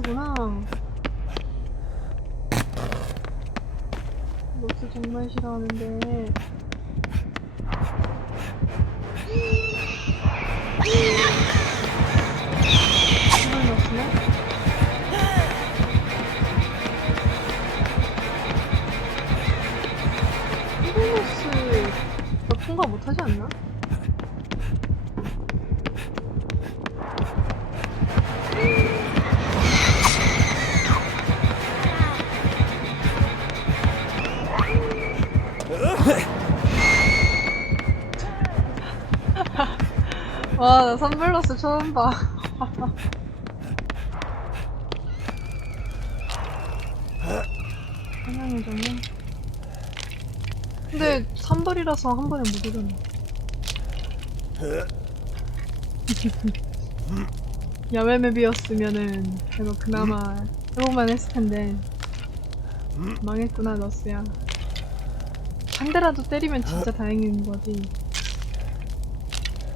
로스구나. 로스 정말 싫어하는데. 이걸 로스네? 이걸 통과 못하지 않나? 와, 나 선블러스 처음 봐. 한양이잖아. 근데 3벌이라서 한 번에 못 오잖아. 야외 맵이었으면은 그래도 그나마 해볼만 했을 텐데 망했구나 너스야. 한 대라도 때리면 진짜 다행인 거지.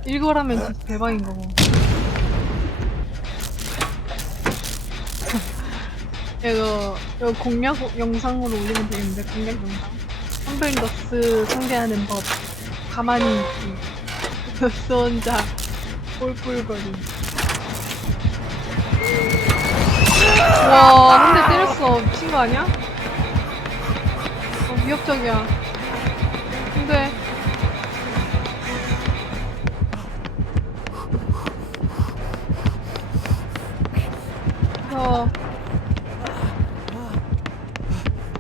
일거라면 진짜 대박인 거고. 이거, 이거 공략 영상으로 올리면 되겠는데, 공략 영상. 험블더스 상대하는 법. 가만히 있기. 더스 혼자 뿔뿔거리. 와, 한 대 때렸어. 미친 거 아니야? 어, 위협적이야. 근데,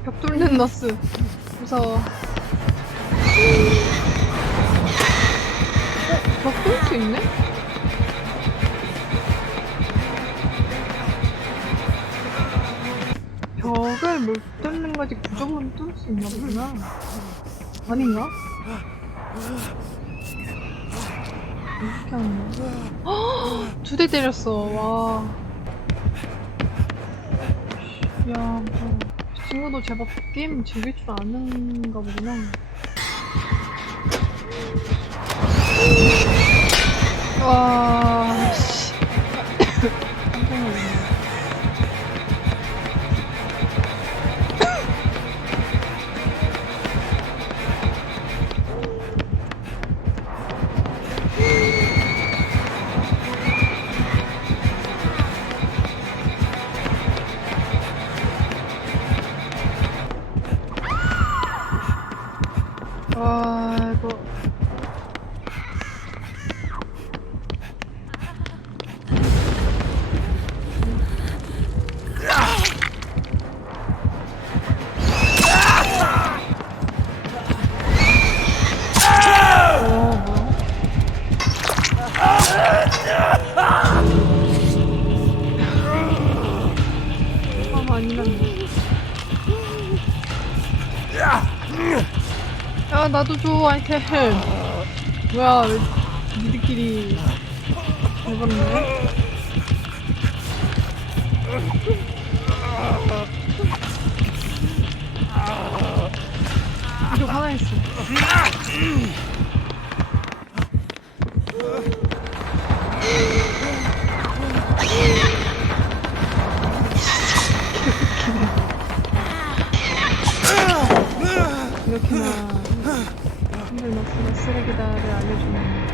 벽 뚫는 너스. 무서워. 어? 벽 뚫을 수 있네? 벽을 못 뚫는 거지 구조물은 뚫을 수 있나 보구나. 아닌가? 이렇게 하는 거. 두대 때렸어. 와. 야, 뭐, 이 친구도 제법 게임 즐길 줄 아는가 보구나. 와, 이거. 어? 야 나도 줘 아이템. 뭐야 왜 니들끼리 해봤네? 이거 하나 있어. 이렇게나 힘들 높으로 쓰레기다를 알려주는